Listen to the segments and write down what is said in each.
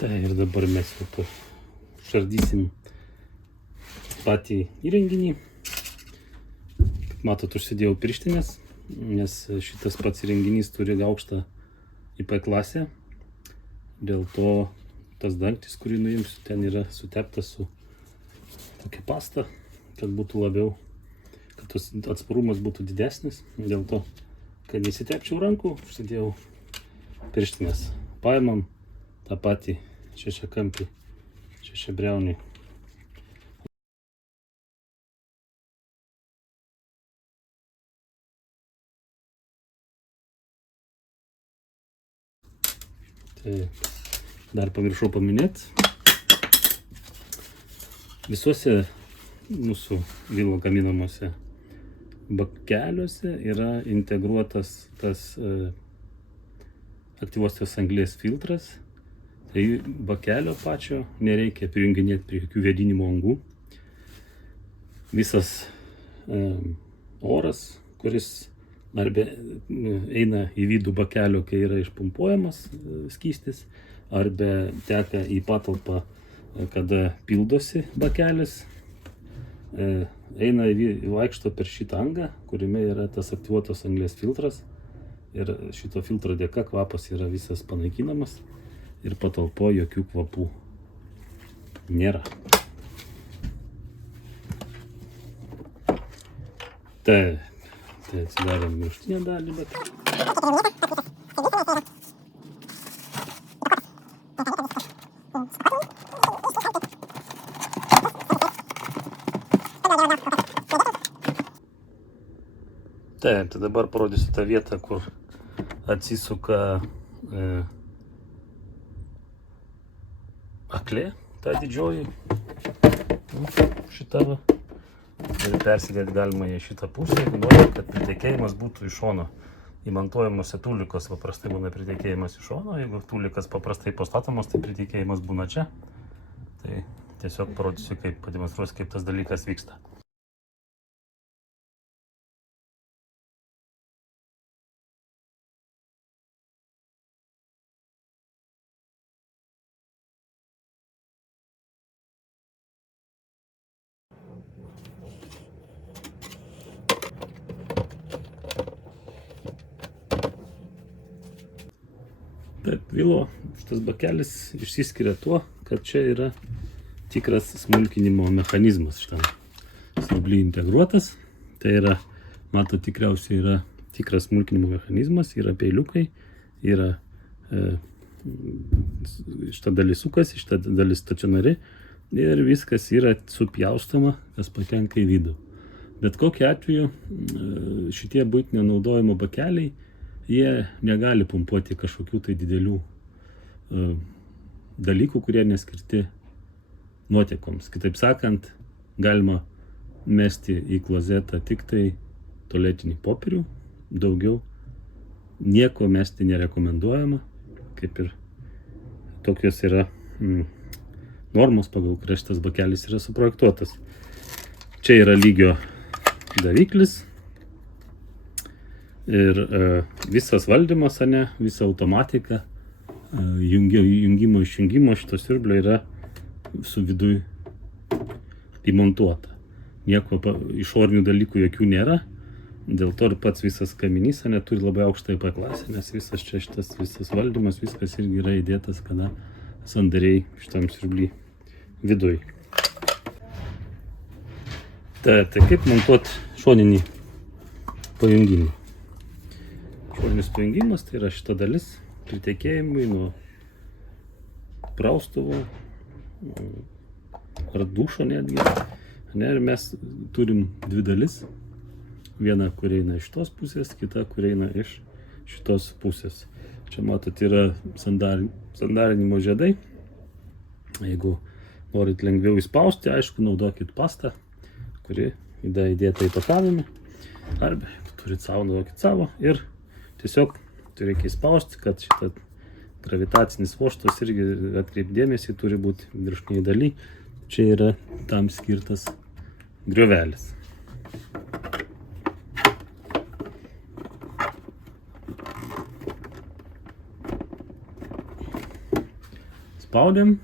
Tai ir dabar mes jau šardysim patį įrenginį. Kaip matot, užsidėjau pirštinės, nes šitas pats įrenginys turi aukštą IP klasę. Dėl to tas dangtis, kurį nuimsiu, ten yra suteptas su tokia pasta, kad būtų labiau, kad tas atsparumas būtų didesnis. Dėl to, kad nesitepčiau rankų, užsidėjau pirštinės. Paimam tą patį šešiakampį, šešiabriaunį. Tai dar pamiršau paminėti. Visuose mūsų Vilo gaminamuose bakeliuose yra integruotas tas aktyviosios anglies filtras. Tai bakelio pačio nereikia prijunginėti prie jokių vėdinimo angų. Visas oras, kuris arba eina į vidų bakelio, kai yra išpumpuojamas skystis, arba teka į patalpą, kada pildosi bakelis, vaikšto per šitą angą, kuriame yra tas aktyvuotos anglies filtras. Ir šito filtro dėka kvapas yra visas panaikinamas ir patalpo jokių kvapų nėra. Tai atsidarėm minkštinę dalį, tai dabar parodysiu tą vietą, kur atsisuka aklė, ta didžioji, šita va. Ir persidėti galima į šitą pusę, jeigu noriu, kad pritekėjimas būtų iš šono. Įmontuojamuose tūlikos paprastai būna pritekėjimas iš šono, jeigu tūlikas paprastai pastatomas, tai pritekėjimas būna čia. Tai tiesiog parodysiu, pademonstruosiu, kaip tas dalykas vyksta. Taip, Vilo šitas bakelis išsiskiria tuo, kad čia yra tikras smulkinimo mechanizmas šitam siurblį integruotas. Tai yra, mato, tikriausiai yra tikras smulkinimo mechanizmas, yra peiliukai, yra šita dalis sukasi, šita dalis stacionari ir viskas yra supjaustoma, kas patenka į vidų. Bet kokiu atveju šitie buitinio naudojimo bakeliai, jie negali pumpuoti kažkokių tai didelių dalykų, kurie neskirti nuotekoms. Kitaip sakant, galima mesti į klozetą tik tai tualetinį popierių, daugiau nieko mesti nerekomenduojama, kaip ir tokios yra normos, pagal kurias šitas bakelis yra suprojektuotas. Čia yra lygio daviklis. Ir visas valdymas, visa automatika, jungimo išjungimo šito siurblio yra su viduj įmontuota. Nieko išorinių dalykų jokių nėra, dėl to ir pats visas gaminys turi labai aukštą IP klasę, nes visas čia šitas visas valdymas, viskas irgi yra įdėtas, kada sandariai šitam siurblį viduj. Tai kaip montuoti šoninį pajungimą? Šoninis pajungimas tai yra šita dalis pritekėjimui nuo praustuvo ar dušo netgi. Ir mes turim dvi dalis. Viena, kur eina iš šitos pusės, kita, kur eina iš šitos pusės. Čia matot, yra sandarinimo žiedai. Jeigu norit lengviau įspausti, aišku, naudokit pastą, kuri yra įdėta į pakavimą. Arba turit savo, naudokit savo. Ir tiesiog reikia įspausti, kad šitą gravitacinis vožtas irgi atkreipdėmėsi, turi būti viršutiniai daly. Čia yra tam skirtas griovelis. Užspaudėm,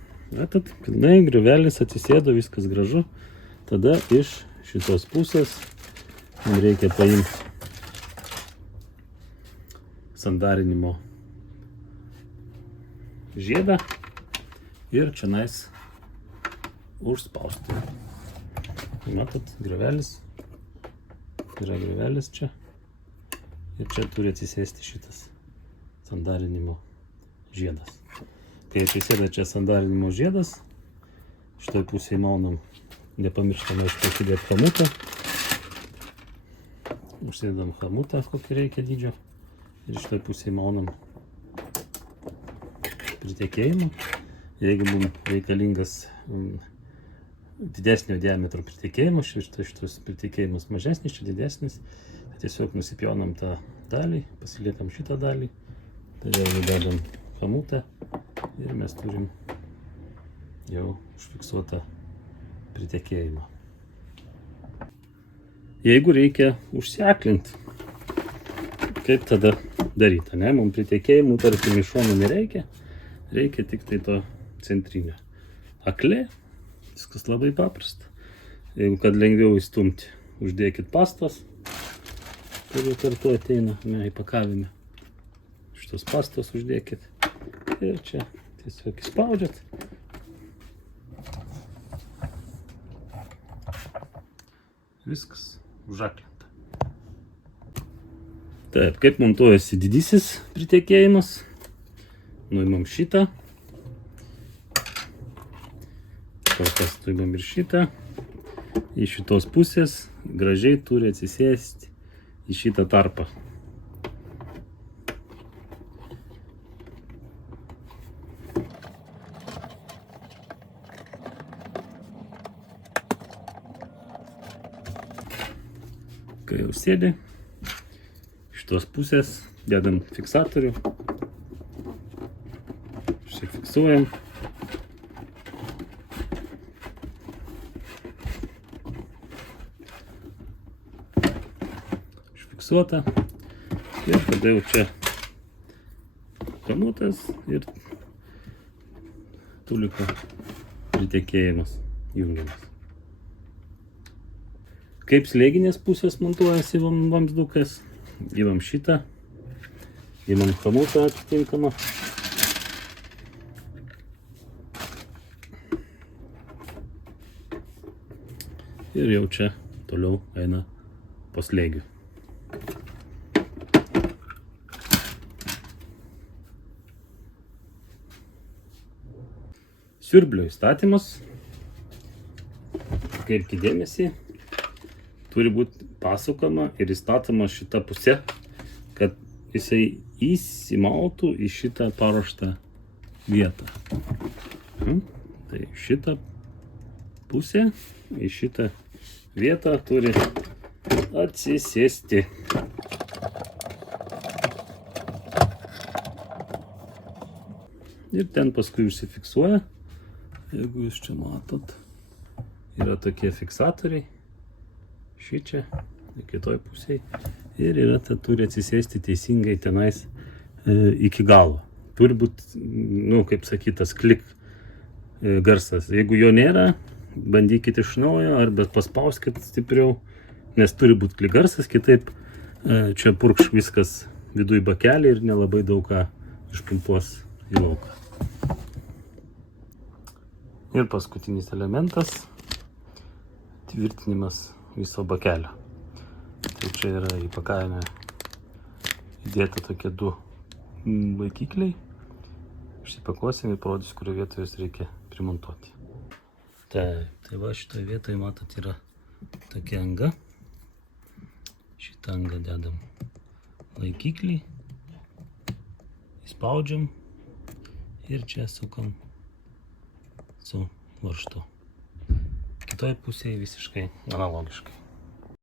tad pilnai griovelis atsisėdo, viskas gražu. Tada iš šitos pusės man reikia paimti sandarinimo žiedą ir čionais užspausti. Matot, griovelis, yra griovelis čia ir čia turi atsisėsti šitas sandarinimo žiedas. Kai atsisėda čia sandarinimo žiedas, šitoj pusėje maunam, nepamirštame užsidėti chamutą. Užsidedam chamutą, kokį reikia dydžio. Ir šitoj pusėje maunam pritekėjimą. Jeigu mums reikalingas didesnio diametro pritekėjimas, šitas pritekėjimas mažesnis, čia didesnis, tai tiesiog nusipjaunam tą dalį, pasiliekam šitą dalį, tada dedam chamutą ir mes turim jau užfiksuotą pritekėjimą. Jeigu reikia užsiaklinti, kaip tada daryti, ne? Mums pritekėjimų tarkim iš šono nereikia, reikia tik tai to centrinio. Aklė, viskas labai paprasta. Jeigu kad lengviau įstumti, uždėkit pastos, kuri kartu ateina įpakavime. Šitos pastos uždėkit ir čia tiesiog įspaudžiat. Viskas užaklinta. Taip, kaip montuojasi didysis pritekėjimas. Nuimam šitą. Kol kas nuimam ir šitą. Iš šitos pusės gražiai turi atsisėsti į šitą tarpą. Kai jau sėdi, šitos pusės dedam fiksatorių, užsifiksuojam. Užfiksuota ir tada jau čia kamutas ir tuliko pritekėjimas jungiamas. Kaip slėginės pusės montuojasi vamzdukas, įmam šitą, įmam chamutą atitinkamą. Ir jau čia toliau eina po slėgiu. Siurblio įstatymas, atkreipkite dėmesį, turi būti pasukama ir įstatoma šita pusė, kad jisai įsimautų į šitą paruoštą vietą. Tai šitą pusę į šitą vietą turi atsisėsti. Ir ten paskui užsifiksuoja. Jeigu jūs čia matot, yra tokie fiksatoriai. Šičia, kitoj pusėje. Ir yra, turi atsisėsti teisingai tenais iki galo. Turi būti, kaip sakytas, klik garsas. Jeigu jo nėra, bandykit iš naujo arba paspauskit stipriau, nes turi būti klik garsas, kitaip čia purkš viskas viduj bakelį ir nelabai daug ką išpumpuos į lauką. Ir paskutinis elementas – tvirtinimas viso bakelio. Tai čia yra įpakavime įdėta tokie du vaikikliai. Išsipakuosim ir parodysiu, kurio vietoje juos reikia primontuoti. Tai va šitoje vietoje, matot, yra tokia anga. Šitą angą dedam laikiklį, įspaudžiam ir čia sukam su varžtu. Kitoje pusėje visiškai analogiškai.